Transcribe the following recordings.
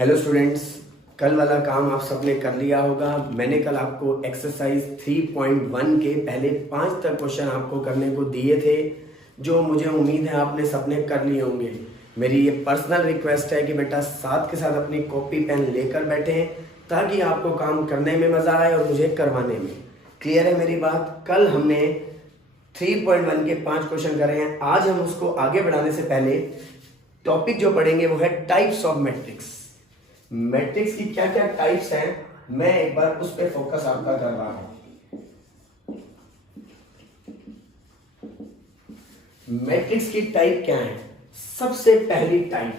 Hello students, कल वाला काम आप सबने कर लिया होगा। मैंने कल आपको एक्सरसाइज 3.1 के पहले 5 तक क्वेश्चन आपको करने को दिए थे, जो मुझे उम्मीद है आपने सबने कर लिए होंगे। मेरी ये पर्सनल रिक्वेस्ट है कि बेटा साथ के साथ अपनी कॉपी पेन लेकर बैठें ताकि आपको काम करने में मज़ा आए और मुझे करवाने में। क्लियर है मेरी बात? कल हमने 3.1 के 5 क्वेश्चन करे हैं। आज हम उसको आगे बढ़ाने से पहले टॉपिक जो पढ़ेंगे वो है टाइप्स ऑफ मैट्रिक्स। मैट्रिक्स की क्या क्या टाइप्स हैं, मैं एक बार उस पर फोकस आपका कर रहा हूं। मैट्रिक्स की टाइप क्या है? सबसे पहली टाइप,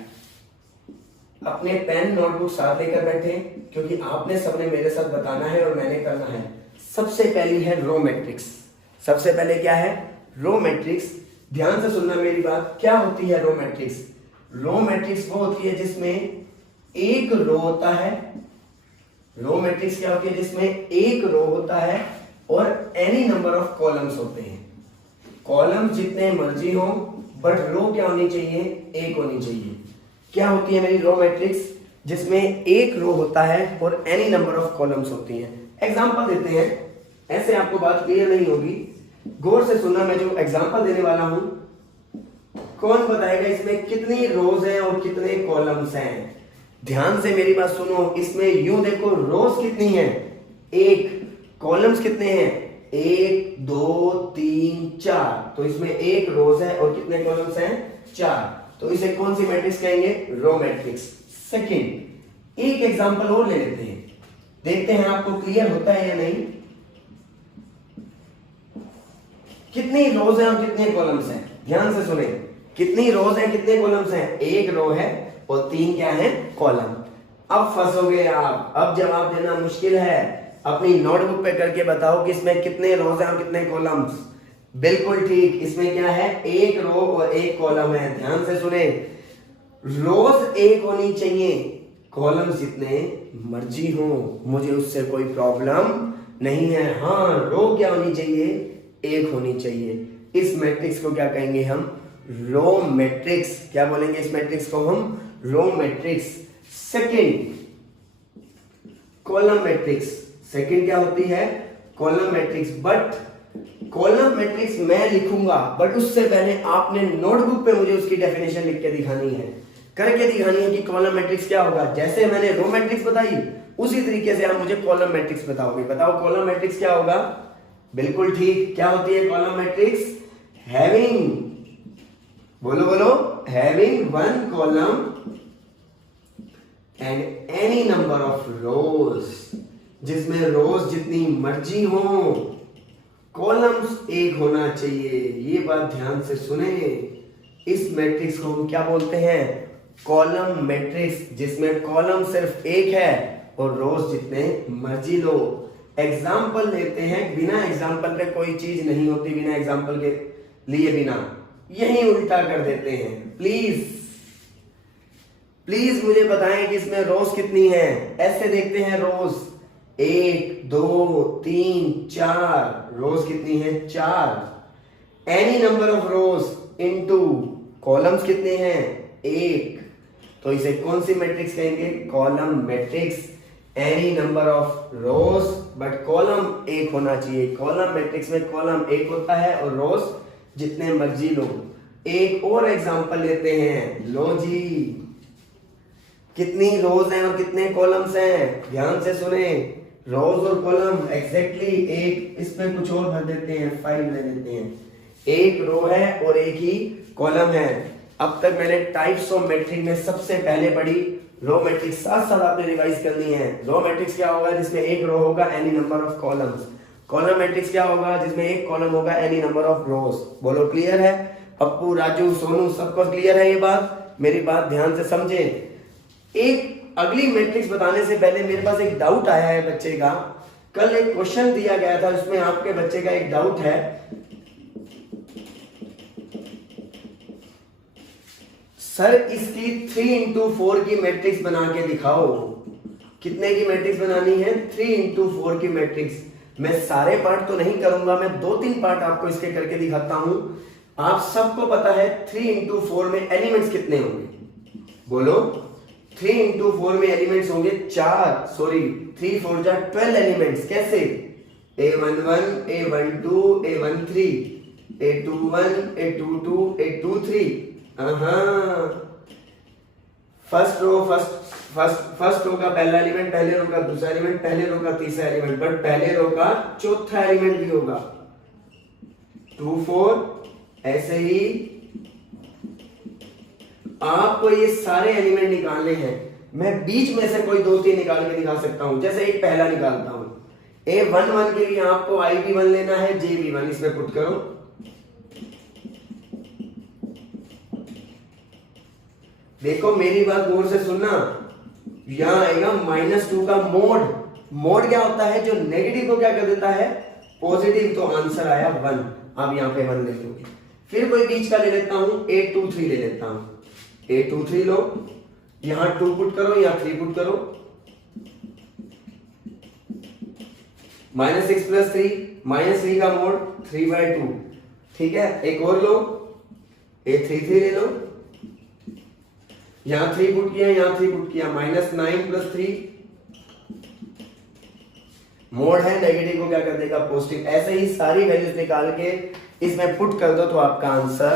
अपने पेन नोटबुक साथ लेकर बैठे क्योंकि आपने सबने मेरे साथ बताना है और मैंने करना है। सबसे पहली है रो मैट्रिक्स। सबसे पहले क्या है? Row matrix. ध्यान से सुनना मेरी बात। क्या होती है रो मैट्रिक्स? रो मैट्रिक्स वो होती है जिसमें एक रो होता है। रो मैट्रिक्स क्या होती है? जिसमें एक रो होता है और एनी नंबर ऑफ कॉलम्स होते हैं। कॉलम्स जितने मर्जी हो, बट रो क्या होनी चाहिए? एक होनी चाहिए। क्या होती है मेरी रो मैट्रिक्स? जिसमें एक रो होता है और एनी नंबर ऑफ कॉलम्स होती हैं। एग्जांपल देते हैं, ऐसे आपको बात क्लियर नहीं होगी। गौर से सुनना, मैं जो एग्जांपल देने वाला हूं, कौन बताएगा इसमें कितनी रोज हैं और कितने कॉलम्स हैं? ध्यान से मेरी बात सुनो। इसमें यूं देखो, रोज कितनी है? एक। कॉलम्स कितने हैं? 1 2 3 4। तो इसमें एक रोज है और कितने कॉलम्स हैं? 4। तो इसे कौन सी मैट्रिक्स कहेंगे? Row matrix. सेकंड, एक एग्जांपल और ले लेते हैं, देखते हैं आपको क्लियर होता है या नहीं। कितनी रोज है और कितने कॉलम्स हैं? ध्यान से सुने। कितनी रोज है, कितने कॉलम्स हैं? एक रो है और 3 क्या है? कॉलम। अब फंसोगे आप, अब जवाब देना मुश्किल है। अपनी नोटबुक पे करके बताओ कि इसमें कितने रोज हैं और कितने कॉलम्स। बिल्कुल ठीक, इसमें क्या है? एक रो और एक कॉलम है। ध्यान से सुने, रोज एक होनी चाहिए, कॉलम्स जितने मर्जी हो, मुझे उससे कोई प्रॉब्लम नहीं है। हाँ, रो क्या होनी चाहिए? एक होनी चाहिए। इस मैट्रिक्स को क्या कहेंगे हम? Row matrix. क्या बोलेंगे इस मैट्रिक्स को हम? Row matrix. Second, column matrix. Second क्या होती है? Column matrix. But column matrix मैं लिखूंगा, बट उससे पहले आपने नोटबुक पे मुझे उसकी डेफिनेशन लिख के दिखानी है, करके दिखानी है कि कॉलम मैट्रिक्स क्या होगा। जैसे मैंने रो मैट्रिक्स बताई, उसी तरीके से आप मुझे कॉलम मैट्रिक्स बताओगे। बताओ कॉलम मैट्रिक्स क्या होगा? बिल्कुल ठीक, क्या होती है कॉलम मैट्रिक्स? हैविंग, बोलो बोलो, having one column and any number of रोज। जिसमें रोज जितनी मर्जी हो, कॉलम्स एक होना चाहिए। ये बात ध्यान से सुने। इस मैट्रिक्स को हम क्या बोलते हैं? कॉलम मैट्रिक्स, जिसमें कॉलम सिर्फ एक है और रोज जितने मर्जी लो। एग्जाम्पल लेते हैं, बिना एग्जाम्पल पे कोई चीज नहीं होती। बिना एग्जाम्पल के लिए बिना यही उल्टा कर देते हैं। प्लीज प्लीज मुझे बताएं कि इसमें रोज कितनी है। ऐसे देखते हैं, रोज 1 2 3 4। रोज कितनी है? 4। Any number of rose into columns कितने हैं? 1। तो इसे कौन सी मैट्रिक्स कहेंगे? Column matrix. Any number of rose but column एक होना चाहिए। कॉलम मैट्रिक्स में कॉलम एक होता है और रोज जितने मर्जी लो। एक और एग्जांपल लेते हैं, लो जी। कितनी रोज हैं और कितने कॉलम्स हैं? ध्यान से सुने। रोज और कॉलम एग्जैक्टली एक। इस पे कुछ और भर देते हैं, 5 ले लेते हैं। एक रो है और एक ही कॉलम है। अब तक मैंने टाइप्स ऑफ मैट्रिक्स में सबसे पहले पढ़ी रो मैट्रिक्स। साथ साथ आपने रिवाइज करनी है। रो मैट्रिक्स क्या होगा? जिसमें एक रो होगा, any number of columns. Column matrix क्या होगा? जिसमें एक कॉलम होगा, एनी नंबर ऑफ रोज। बोलो क्लियर है? पप्पू, राजू, सोनू, सबको क्लियर है ये बात? मेरी बात ध्यान से समझे। एक अगली मैट्रिक्स बताने से पहले मेरे पास एक डाउट आया है बच्चे का। कल एक क्वेश्चन दिया गया था, उसमें आपके बच्चे का एक डाउट है, सर इसकी 3x4 की मैट्रिक्स बना के दिखाओ। कितने की मैट्रिक्स बनानी है? 3x4 की मैट्रिक्स। मैं सारे पार्ट तो नहीं करूंगा, मैं 2-3 पार्ट आपको इसके करके दिखाता हूं। आप सबको पता है 3x4 में एलिमेंट्स कितने होंगे? बोलो। 3 इंटू 4 में एलिमेंट्स होंगे 4, सॉरी 3 4 जा 12 एलिमेंट्स। कैसे? A11, A12, A13, A21, A22, A23। First row का पहला एलिमेंट, पहले रो का दूसरा एलिमेंट, पहले रो का तीसरा एलिमेंट, बट पहले रो का चौथा एलिमेंट भी होगा। 2 4 ऐसे ही आपको ये सारे एलिमेंट निकालने हैं। मैं बीच में से कोई 2 3 निकाल के दिखा सकता हूं। जैसे एक पहला निकालता हूं, A11 के लिए आपको IB1 लेना है, JB1 इसमें पुट करो। देखो मेरी बात गौर से सुनना, यहां आएगा -2 का मोड। मोड क्या होता है? जो नेगेटिव को क्या कर देता है? पॉजिटिव। तो आंसर आया 1। अब यहां पे 1 लिख दोगे। फिर कोई बीच का ले लेता हूं, A23 ले लेता हूं। A23 लो, यहां 2 पुट करो, यहां 3 पुट करो। -6 + 3, -3 का मोड 3/2। ठीक है, एक और लो, A33 ले लो, यहां 3 पुट किया, यहां 3 पुट किया। -9 + 3 मोड है, नेगेटिव को क्या कर देगा? पॉजिटिव। ऐसे ही सारी वैल्यूज निकाल के इसमें पुट कर दो तो आपका आंसर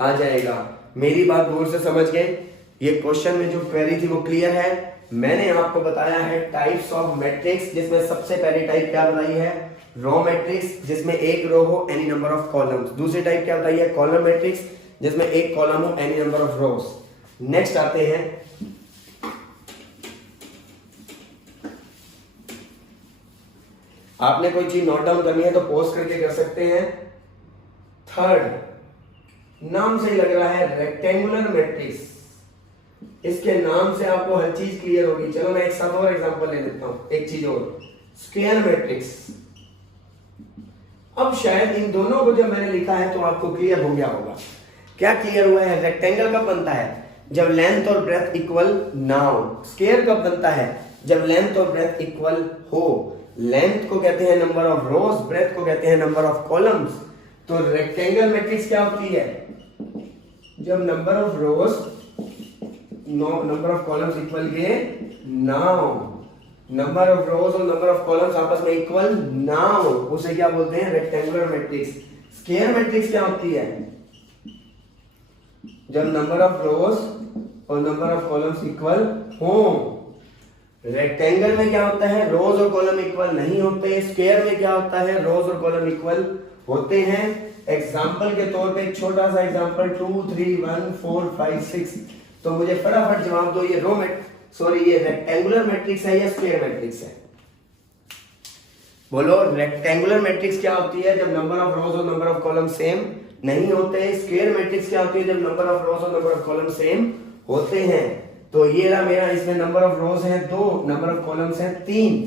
आ जाएगा। मेरी बात गौर से समझ गए? ये क्वेश्चन में जो क्वेरी थी वो क्लियर है। मैंने आपको बताया है टाइप्स ऑफ मैट्रिक्स, जिसमें सबसे पहली टाइप क्या बताई है? रो मैट्रिक्स, जिसमें एक रो हो एनी नंबर ऑफ कॉलम्स। दूसरी टाइप क्या बताई है? कॉलम मैट्रिक्स, जिसमें एक कॉलम हो any number of rose. Next आते हैं आपने कोई चीज नोट डाउन करनी है तो पॉज करके कर सकते हैं। थर्ड, नाम से ही लग रहा है रेक्टेंगुलर मैट्रिक्स। इसके नाम से आपको हर चीज क्लियर होगी। चलो मैं एक साथ और एग्जांपल ले लेता हूं, एक चीज और, स्क्वायर मैट्रिक्स। अब शायद इन दोनों को जब मैंने लिखा है तो आपको क्लियर हो गया होगा। क्या क्लियर हुआ है? रेक्टेंगल कब बनता है? जब लेंथ और ब्रेथ इक्वल ना हो। स्क्वायर कब बनता है? जब लेंथ और ब्रेथ इक्वल हो। लेंथ को कहते हैं नंबर ऑफ रोज, ब्रेथ को कहते हैं नंबर ऑफ कॉलम्स। तो रेक्टेंगल मैट्रिक्स क्या होती है? जब number of rose number of columns equal के ना हो। नंबर ऑफ रोज और नंबर ऑफ कॉलम्स आपस में इक्वल ना हो, उसे क्या बोलते हैं? Rectangular matrix. स्क्वायर मैट्रिक्स क्या होती है? जब नंबर ऑफ रोज और नंबर ऑफ कॉलम्स इक्वल हो। रेक्टेंगल में क्या होता है? रोज और कॉलम इक्वल नहीं होते। स्क्वायर में क्या होता है? रोज और कॉलम इक्वल होते हैं। एग्जांपल के तौर पे एक छोटा सा एग्जांपल, 2 3 1 4 5 6। तो मुझे फटाफट जवाब दो, ये रेक्टेंगुलर मैट्रिक्स है या स्क्वायर मैट्रिक्स है? बोलो, रेक्टेंगुलर मैट्रिक्स क्या होती है? जब नंबर ऑफ रोज और नंबर ऑफ कॉलम सेम नहीं होते। स्क्वायर मैट्रिक्स क्या होती है? जब नंबर ऑफ रोज और नंबर ऑफ कॉलम सेम होते हैं। तो ये रहा मेरा, इसमें नंबर ऑफ रोज है 2, नंबर ऑफ कॉलम्स है 3।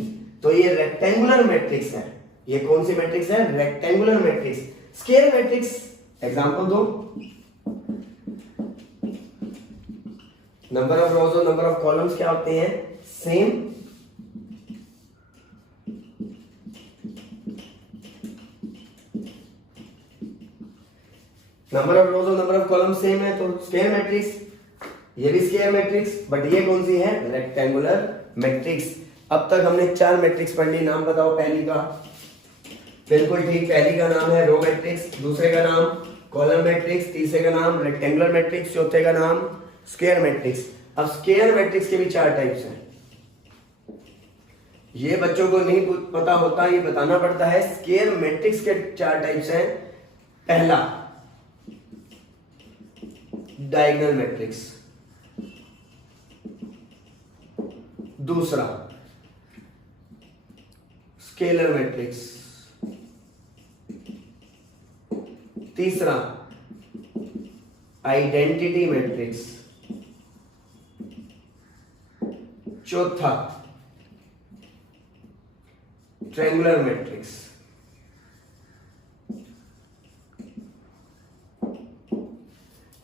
तो ये रेक्टेंगुलर मैट्रिक्स है। ये कौन सी मैट्रिक्स है? Rectangular matrix. Square matrix example दो। नंबर ऑफ रोज और नंबर ऑफ कॉलम्स क्या होते हैं? सेम। नंबर ऑफ रोज और नंबर ऑफ कॉलम सेम है तो स्क्वायर मैट्रिक्स। ये भी स्क्वायर मैट्रिक्स, बट ये कौन सी है? Rectangular matrix. अब तक हमने 4 मैट्रिक्स पढ़ ली। नाम बताओ पहली का। बिल्कुल ठीक, पहली का नाम है रो मैट्रिक्स, दूसरे का नाम कॉलम मैट्रिक्स, तीसरे का नाम रेक्टेंगुलर मैट्रिक्स, चौथे का नाम स्क्वायर मैट्रिक्स। अब स्क्वायर मैट्रिक्स के भी 4 टाइप्स हैं। ये बच्चों को नहीं पता होता, ये बताना पड़ता है। स्क्वायर मैट्रिक्स के 4 टाइप्स हैं। पहला, डायगोनल मैट्रिक्स। दूसरा, स्केलर मैट्रिक्स। तीसरा, आइडेंटिटी मैट्रिक्स। चौथा, ट्रायंगुलर मैट्रिक्स।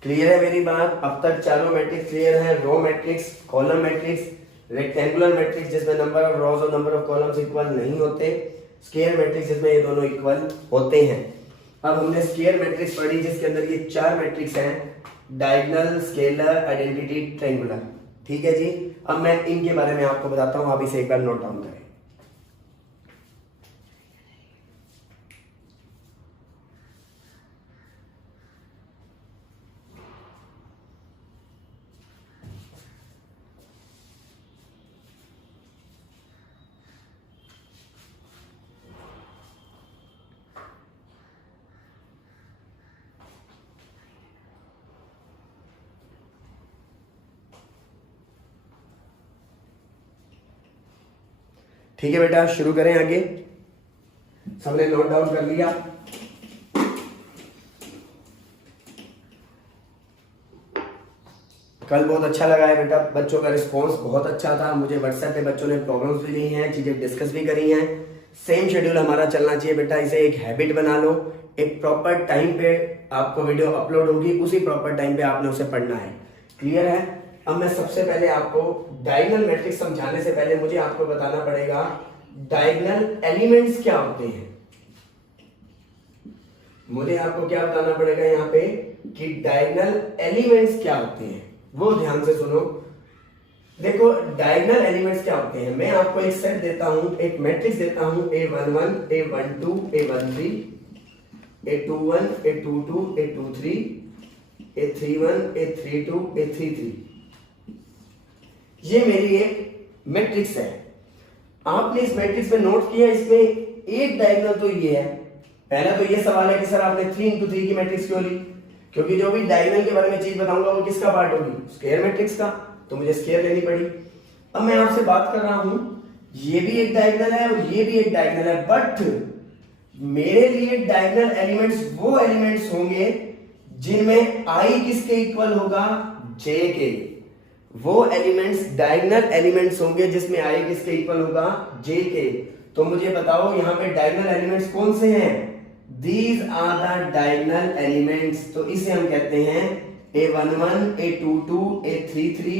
क्लियर है मेरी बात? अब तक चारों मैट्रिक्स क्लियर है। Row matrix, column matrix, rectangular matrix जिसमें नंबर ऑफ रोज और नंबर ऑफ कॉलम्स इक्वल नहीं होते, स्क्वायर मैट्रिक्स जिसमें ये दोनों इक्वल होते हैं। अब हमने स्क्वायर मैट्रिक्स पढ़ी जिसके अंदर ये 4 मैट्रिक्स हैं, डायगोनल, स्केलर, आइडेंटिटी, ट्रायंगुलर। ठीक है जी। अब मैं इनके बारे में आपको बताता हूं, आप इसे एक बार नोट डाउन करें। ठीक है बेटा, शुरू करें आगे। सबने नोट डाउन कर लिया? कल बहुत अच्छा लगा है बेटा, बच्चों का रिस्पांस बहुत अच्छा था। मुझे व्हाट्सएप पे बच्चों ने प्रॉब्लम्स भी दी हैं, चीजें डिस्कस भी करी हैं। सेम शेड्यूल हमारा चलना चाहिए बेटा, इसे एक हैबिट बना लो। एक प्रॉपर टाइम पे आपको वीडियो अपलोड होगी, उसी प्रॉपर टाइम पे आपने उसे पढ़ना है। क्लियर है? अब मैं सबसे पहले आपको डायगोनल मैट्रिक्स समझाने से पहले मुझे आपको बताना पड़ेगा डायगोनल एलिमेंट्स क्या होते हैं। मुझे आपको क्या बताना पड़ेगा यहाँ पे कि डायगोनल एलिमेंट्स क्या होते हैं, वो ध्यान से सुनो। देखो डायगोनल एलिमेंट्स क्या होते हैं, मैं आपको एक सेट देता हूं, एक मैट्रिक्स देता हूं, A11, A12, A13, A21, A22, A23, A31, A32, A33। ये मेरी एक मैट्रिक्स है। आपने इस मैट्रिक्स में नोट किया, इसमें एक डायगोनल तो ये है। पहला तो ये सवाल है कि सर आपने 3 into 3 की मैट्रिक्स क्यों ली, क्योंकि जो भी डायगोनल के बारे में चीज बताऊंगा वो किसका पार्ट होगी, स्क्वायर मैट्रिक्स का, तो मुझे स्क्वायर लेनी पड़ी। अब मैं आपसे बात कर रहा हूं, ये भी एक डायगोनल है और ये भी एक डायगोनल है, बट मेरे लिए डायगोनल एलिमेंट्स वो एलिमेंट्स होंगे जिनमें आई किसके इक्वल होगा, जे के। वो एलिमेंट्स डायगोनल एलिमेंट्स होंगे जिसमें आई किसके इक्वल होगा, जे के। तो मुझे बताओ यहां पे डायगोनल एलिमेंट्स कौन से हैं, These are the diagonal elements। तो इसे हम कहते हैं A11, A22, A33।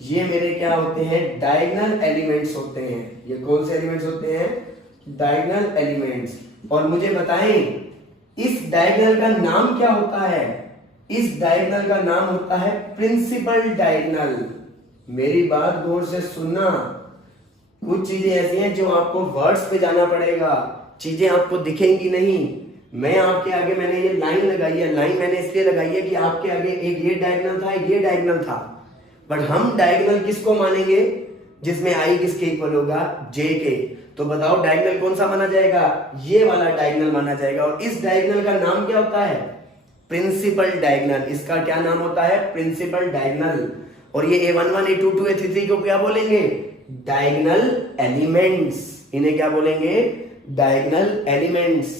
ये मेरे क्या होते हैं, डायगोनल एलिमेंट्स होते हैं। ये कौन से एलिमेंट्स होते हैं, डायगोनल एलिमेंट्स। और मुझे बताएं इस डायगोनल का नाम क्या होता है, इस डायगोनल का नाम होता है प्रिंसिपल डायगोनल। मेरी बात गौर से सुनना, कुछ चीजें ऐसी हैं जो आपको वर्ड्स पे जाना पड़ेगा, चीजें आपको दिखेंगी नहीं। मैं आपके आगे मैंने ये लाइन लगाई है, लाइन मैंने इसलिए लगाई है कि आपके आगे एक ये डायगोनल था, एक ये डायगोनल था, बट हम डायगोनल किसको मानेंगे, जिसमें आई किसके इक्वल होगा, जे के। तो बताओ डायगोनल कौन सा माना जाएगा, ये वाला डायगोनल माना जाएगा। और इस डायगोनल का नाम क्या होता है, प्रिंसिपल डायगोनल। इसका क्या नाम होता है, प्रिंसिपल डायगोनल। और ये A11, A22, A33 को क्या बोलेंगे, डायगोनल एलिमेंट्स। इन्हें क्या बोलेंगे, डायगोनल एलिमेंट्स।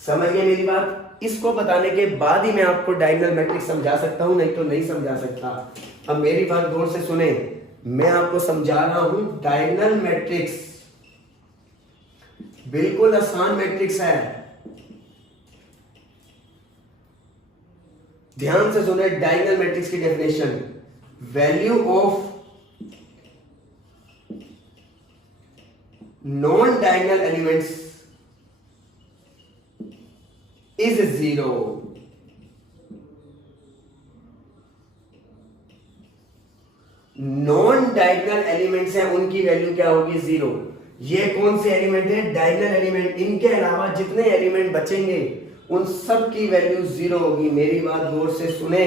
समझ गए मेरी बात? इसको बताने के बाद ही मैं आपको डायगोनल मैट्रिक्स समझा सकता हूं, नहीं तो नहीं समझा सकता। अब मेरी बात गौर से सुने, मैं आपको समझा रहा हूं डायगोनल मैट्रिक्स बिल्कुल आसान मैट्रिक्स है। ध्यान से सुने डायगोनल मैट्रिक्स की definition, value of non diagonal elements is 0। Non diagonal elements हैं, उनकी वैल्यू क्या होगी, 0। ये कौन से एलिमेंट है, डायगोनल एलिमेंट। इनके अलावा जितने एलिमेंट बचेंगे उन सब की वैल्यू 0 होगी। मेरी बात गौर से सुने,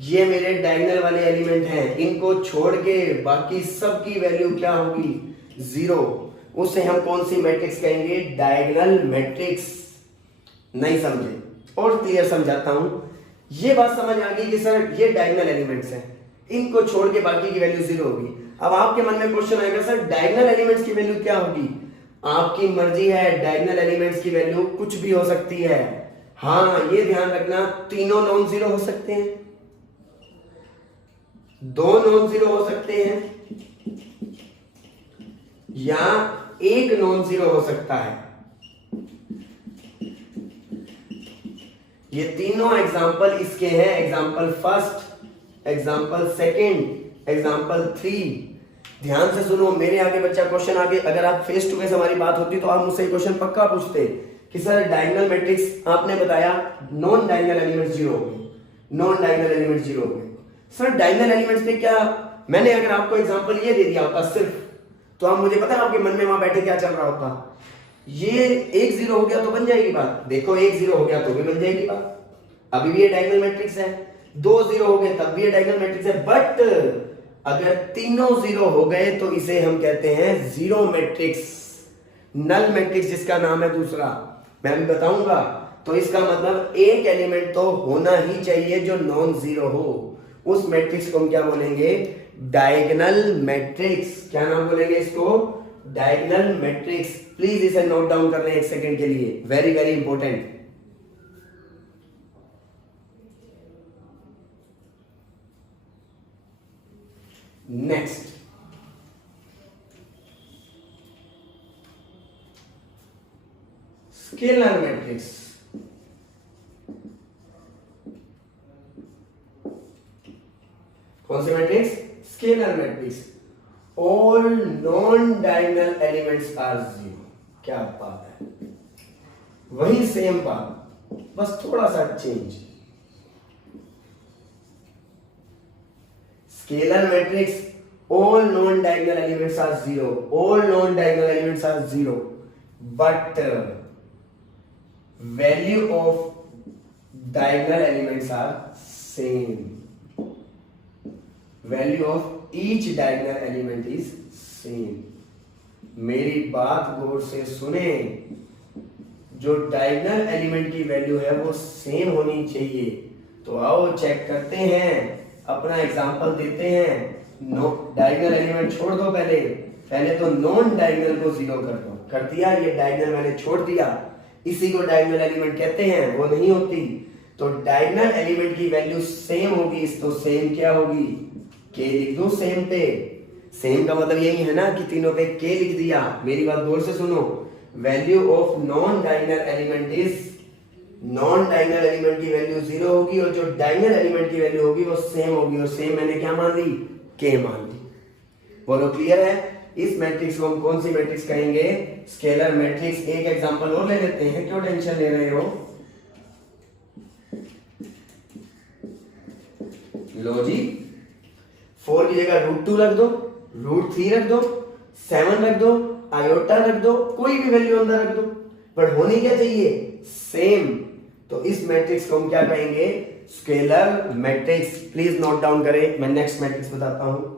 ये मेरे डायगोनल वाले एलिमेंट हैं, इनको छोड़ के बाकी सब की वैल्यू क्या होगी, 0। उसे हम कौन सी मैट्रिक्स कहेंगे, डायगोनल मैट्रिक्स। नहीं समझे? और क्लियर समझाता हूं। ये बात समझ आ गई कि सर ये डायगोनल एलिमेंट्स हैं, इनको छोड़ के बाकी की वैल्यू 0 होगी। अब आपके मन में क्वेश्चन आएगा, सर डायगोनल एलिमेंट्स की वैल्यू क्या होगी। आपकी मर्जी है, डायगोनल एलिमेंट्स की वैल्यू कुछ भी हो सकती है। हाँ ये ध्यान रखना, तीनों नॉन जीरो हो सकते हैं, 2 नॉन जीरो हो सकते हैं, या एक नॉन जीरो हो सकता है। ये तीनों एग्जाम्पल इसके हैं, example first, example second, example 3। ध्यान से सुनो, मेरे आगे बच्चा क्वेश्चन आगे, अगर आप फेस टू फेस हमारी बात होती तो आप मुझसे क्वेश्चन पक्का पूछते कि सर डायगोनल मैट्रिक्स आपने बताया नॉन डायगोनल एलिमेंट 0 हो गए, नॉन डायगोनल एलिमेंट 0 हो गए, सर डायगोनल एलिमेंट्स पे क्या मैंने अगर आपको एग्जांपल ये दे दिया होता सिर्फ, तो आप मुझे पता है आपके मन में वहां बैठे क्या चल रहा होता। ये 1 0 हो गया तो बन जाएगी बात, देखो 1 0 हो गया तो भी बन जाएगी बात, अभी भी ये डायगोनल मैट्रिक्स है। 2 0 हो गए तब भी ये डायगोनल मैट्रिक्स है। बट अगर तीनों 0 हो गए तो इसे हम कहते हैं जीरो मैट्रिक्स, नल मैट्रिक्स जिसका नाम है दूसरा, मैं अभी बताऊंगा। तो इसका मतलब एक एलिमेंट तो होना ही चाहिए जो नॉन जीरो हो, उस मैट्रिक्स को हम क्या बोलेंगे, डायगोनल मैट्रिक्स। क्या नाम बोलेंगे इसको, डायगोनल मैट्रिक्स। प्लीज इसे नोट डाउन कर लें एक सेकंड के लिए, very very important. Next, scalar matrix. कौन से matrix, scalar matrix. All non diagonal elements are zero. क्या बात है, वही सेम बात, बस थोड़ा सा change. Scalar matrix, all non diagonal elements are zero, all non diagonal elements are zero, but value of diagonal elements are same. Value of each diagonal element is same. मेरी बात गौर से सुने, जो डायगोनल एलिमेंट की value है वो same होनी चाहिए। तो आओ चेक करते हैं, अपना एग्जांपल देते हैं। नो डायगोनल एलिमेंट छोड़ दो, पहले तो नॉन डायगोनल को जीरो कर दो, कर दिया। ये डायगोनल मैंने छोड़ दिया, इसी को डायगोनल एलिमेंट कहते हैं, वो नहीं होती। तो डायगोनल एलिमेंट की वैल्यू सेम होगी, तो सेम क्या होगी, के लिख दो सेम पे। सेम का मतलब यही है ना कि तीनों पे के लिख दिया। मेरी बात गौर से सुनो, value of non diagonal element is, non diagonal element की वैल्यू जीरो होगी और जो डायगोनल एलिमेंट की वैल्यू होगी वो सेम होगी, और सेम मैंने क्या मान ली, के मान ली। बोलो क्लियर है। इस मैट्रिक्स को हम कौन सी मैट्रिक्स कहेंगे, स्केलर मैट्रिक्स। एक एग्जांपल और ले लेते हैं, क्यों टेंशन ले रहे हो। लो जी, 4 की जगह √2 रख दो, √3 रख दो, 7 रख दो, आयोटा रख दो, कोई भी वैल्यू अंदर रख दो, बट होनी क्या चाहिए, सेम। तो इस मैट्रिक्स को हम क्या कहेंगे, scalar matrix. Please note down करें, मैं नेक्स्ट मैट्रिक्स बताता हूं।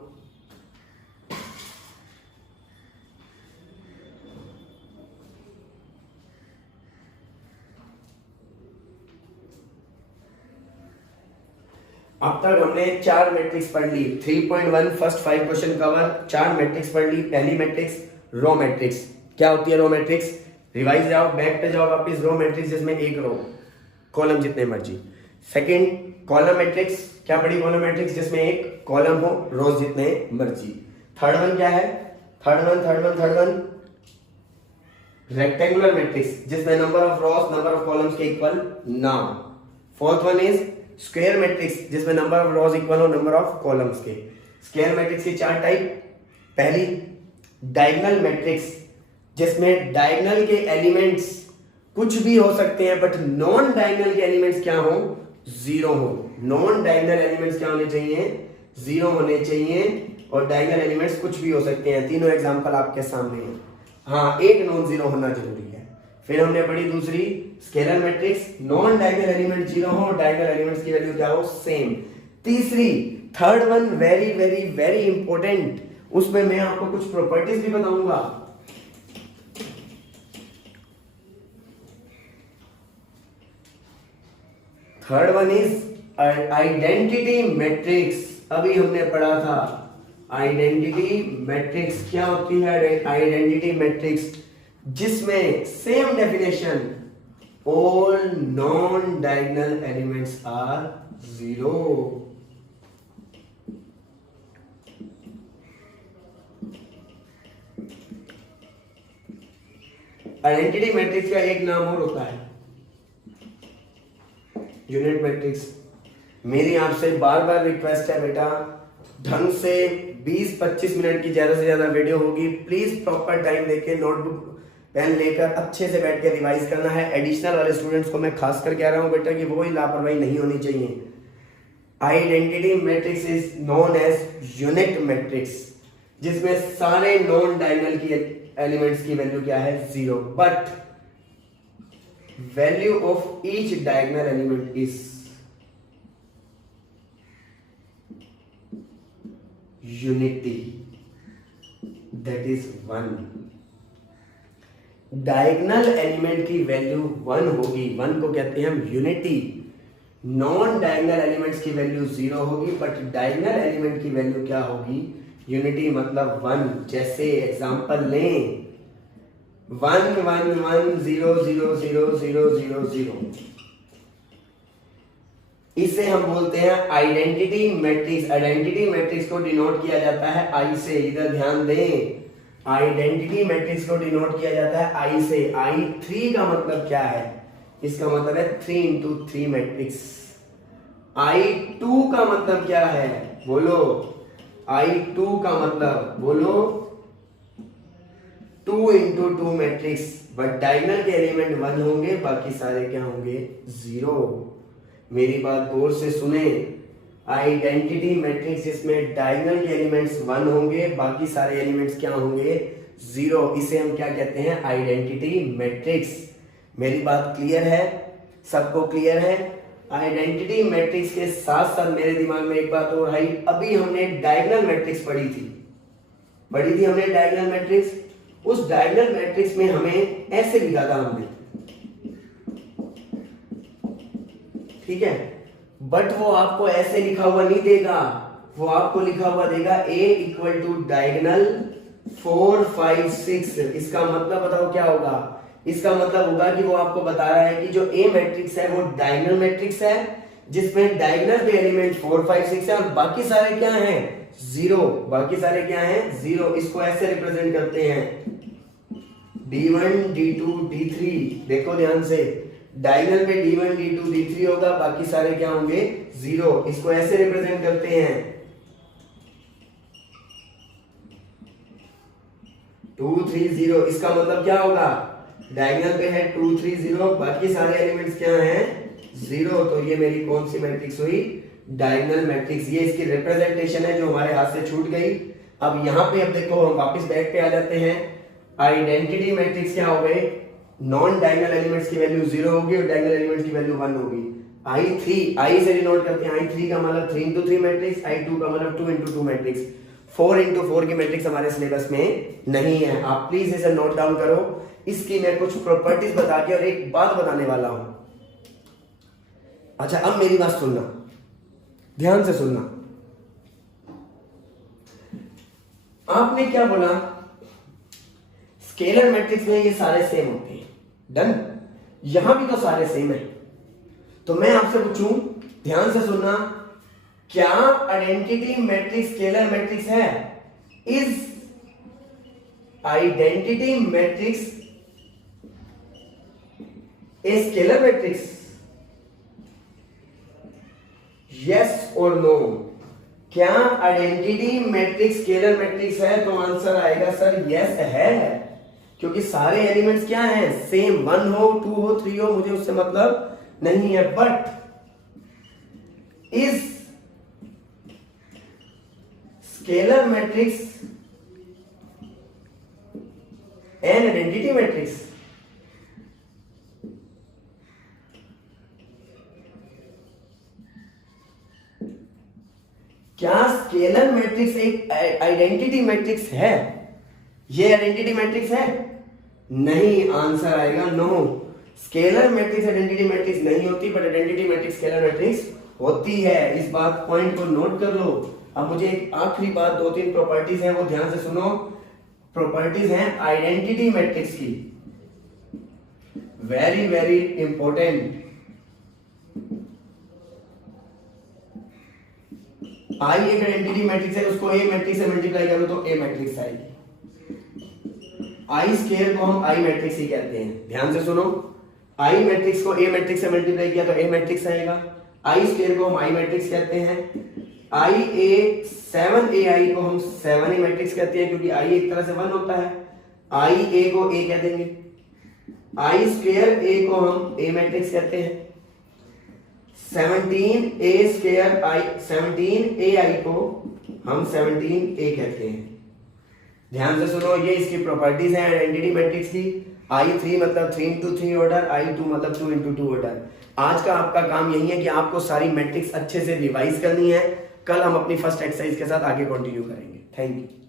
अब तक हमने 4 मैट्रिक्स पढ़ ली। 3.1 फर्स्ट 5 क्वेश्चन कवर, 4 मैट्रिक्स पढ़ ली। पहली मैट्रिक्स रो मैट्रिक्स। क्या होती है रो मैट्रिक्स, रिवाइज जाओ, बैक पे जाओ वापस। रो मैट्रिक्स जिसमें एक रो, कॉलम जितने मर्जी। सेकंड कॉलम मैट्रिक्स, क्या पढ़ी, कॉलम मैट्रिक्स जिसमें एक कॉलम हो, रोज जितने मर्जी। थर्ड वन क्या है, थर्ड वन रेक्टेंगुलर मैट्रिक्स जिसमें number of rose number of columns के इक्वल ना हो। Fourth one is square matrix जिसमें नंबर ऑफ रोज इक्वल हो नंबर ऑफ कॉलम्स के। स्क्वायर मैट्रिक्स की 4 टाइप। पहली डायगोनल मैट्रिक्स जिसमें डायगोनल के एलिमेंट्स कुछ भी हो सकते हैं, बट नॉन डायगोनल के एलिमेंट्स क्या हो, जीरो हो। नॉन डायगोनल एलिमेंट्स क्या होने चाहिए, जीरो होने चाहिए, और डायगोनल एलिमेंट्स कुछ भी हो सकते हैं। तीनों एग्जांपल आपके सामने हैं। हाँ, एक नॉन जीरो होना जरूरी है। फिर हमने पढ़ी दूसरी scalar matrix, non diagonal element zero हो, डायगोनल एलिमेंट्स की वैल्यू क्या हो, सेम। तीसरी third one very very very important, उसमें मैं आपको कुछ प्रॉपर्टीज भी बताऊंगा। Third one is identity matrix. अभी हमने पढ़ा था आइडेंटिटी मैट्रिक्स। क्या होती है आइडेंटिटी मैट्रिक्स, जिसमें same definition, all non diagonal elements are zero. Identity matrix का एक नाम और होता है यूनिट मैट्रिक्स। मेरी आपसे बार बार रिक्वेस्ट है बेटा, ढंग से 20-25 मिनट की ज्यादा से ज्यादा वीडियो होगी, प्लीज प्रॉपर टाइम देके नोटबुक पेन लेकर अच्छे से बैठ के रिवाइज करना है। एडिशनल वाले स्टूडेंट्स को मैं खास कर कह रहा हूं बेटा कि वो ही लापरवाही नहीं होनी चाहिए। Identity matrix is known as unit matrix, जिसमें सारे नॉन डायगोनल की एलिमेंट्स की वैल्यू क्या है? 0, but value of each diagonal element is unity, that is 1। Diagonal element की वैल्यू 1 होगी, 1 को कहते हैं हम यूनिटी। नॉन डायगोनल एलिमेंट्स की वैल्यू 0 होगी, बट डायगोनल एलिमेंट की वैल्यू क्या होगी? यूनिटी, मतलब 1। जैसे एग्जांपल लें 1 1 1 0 0 0 0 0 0, इसे हम बोलते हैं आइडेंटिटी मैट्रिक्स। आइडेंटिटी मैट्रिक्स को डिनोट किया जाता है आई से, इधर ध्यान दें। आइडेंटिटी मैट्रिक्स को डिनोट किया जाता है आई से। I3 का मतलब क्या है? इसका मतलब है 3 into 3 मैट्रिक्स। I2 का मतलब क्या है? बोलो। I2 का मतलब बोलो 2 into 2 मैट्रिक्स, बट डायगोनल के एलिमेंट 1 होंगे, बाकी सारे क्या होंगे? 0। मेरी बात गौर से सुने। आइडेंटिटी मैट्रिक्स जिसमें डायगोनल के एलिमेंट्स 1 होंगे, बाकी सारे एलिमेंट्स क्या होंगे? 0। इसे हम क्या कहते हैं? Identity matrix. मेरी बात क्लियर है? सबको क्लियर है? आइडेंटिटी मैट्रिक्स के साथ साथ मेरे दिमाग में एक बात और आई। अभी हमने डायगोनल मैट्रिक्स पढ़ी थी हमने डायगोनल मैट्रिक्स। उस डायगोनल मैट्रिक्स में हमें ऐसे लिखा था हमने, ठीक है, बट वो आपको ऐसे लिखा हुआ नहीं देगा, वो आपको लिखा हुआ देगा A इक्वल टू डायगोनल 4 5 6। इसका मतलब बताओ क्या होगा? इसका मतलब होगा कि वो आपको बता रहा है कि जो A मैट्रिक्स है वो डायगोनल मैट्रिक्स है, जिसमें डायगोनल पे एलिमेंट 4 5 6 है, और बाकी सारे क्या हैं? 0। बाकी सारे क्या हैं? 0। इसको ऐसे रिप्रेजेंट करते हैं D1 D2 D3। देखो ध्यान से, डायगोनल पे D1 D2 D3 होगा, बाकी सारे क्या होंगे? 0। इसको ऐसे रिप्रेजेंट करते हैं 2 3 0। इसका मतलब क्या होगा? डायगोनल पे है 2 3 0, बाकी सारे एलिमेंट्स क्या हैं? 0। तो ये मेरी कौन सी मैट्रिक्स हुई? Diagonal matrix. ये इसकी रिप्रेजेंटेशन है जो हमारे हाथ से छूट गई। अब यहां पे अब देखो, हम वापस बैक पे आ जाते हैं। आइडेंटिटी मैट्रिक्स क्या हो गए? नॉन डायगोनल एलिमेंट्स की वैल्यू 0 होगी और डायगोनल एलिमेंट्स की वैल्यू 1 होगी। I3, I से डिनोट करते हैं। I3 का मतलब 3 into 3 मैट्रिक्स, I2 का मतलब 2 into 2 मैट्रिक्स। 4 into 4 की मैट्रिक्स हमारे सिलेबस में नहीं है। आप प्लीज इसे नोट डाउन करो। इसकी मैं कुछ प्रॉपर्टीज बता के और एक बात बताने वाला हूं। अच्छा, अब मेरी बात सुनना, ध्यान से सुनना। आपने क्या बोला? स्केलर मैट्रिक्स में ये सारे सेम होते हैं, डन। यहां भी तो सारे सेम है। तो मैं आपसे पूछूं, ध्यान से सुनना, क्या आइडेंटिटी मैट्रिक्स स्केलर मैट्रिक्स है? Is identity matrix a scalar matrix? Yes और नो? क्या आइडेंटिटी मैट्रिक्स स्केलर मैट्रिक्स है? तो आंसर आएगा सर यस है, क्योंकि सारे एलिमेंट्स क्या हैं? सेम। 1 हो 2 हो 3 हो, मुझे उससे मतलब नहीं है। But is scalar matrix an identity matrix? क्या स्केलर मैट्रिक्स एक आइडेंटिटी मैट्रिक्स है? ये आइडेंटिटी मैट्रिक्स है? नहीं। आंसर आएगा no. Scalar matrix identity matrix नहीं होती, but identity matrix scalar matrix होती है। इस बात पॉइंट को नोट कर लो। अब मुझे एक आखिरी बात, 2-3 प्रॉपर्टीज हैं, वो ध्यान से सुनो। प्रॉपर्टीज हैं आइडेंटिटी मैट्रिक्स की, वेरी वेरी इंपॉर्टेंट। आई एक आइडेंटिटी मैट्रिक्स है, उसको ए मैट्रिक्स से मल्टीप्लाई करो तो ए मैट्रिक्स आएगी। आई स्क्वायर को हम आई मैट्रिक्स ही कहते हैं। ध्यान से सुनो, आई मैट्रिक्स को ए मैट्रिक्स से मल्टीप्लाई किया तो ए मैट्रिक्स आएगा। आई स्क्वायर को हम आई मैट्रिक्स कहते हैं। आई ए 7ai को हम 7a मैट्रिक्स कहते हैं, क्योंकि आई एक तरह से 1 होता है। आई ए को ए कह देंगे। आई स्क्वायर ए को हम ए मैट्रिक्स कहते हैं। 17ai को हम 17a कहते हैं। ध्यान से सुनो, ये इसकी प्रॉपर्टीज हैं आइडेंटिटी मैट्रिक्स की। I3 मतलब 3 into 3 ऑर्डर, I2 मतलब 2 into 2 ऑर्डर। आज का आपका काम यही है कि आपको सारी मैट्रिक्स अच्छे से रिवाइज करनी है। कल हम अपनी फर्स्ट एक्सरसाइज के साथ आगे कंटिन्यू करेंगे। Thank you.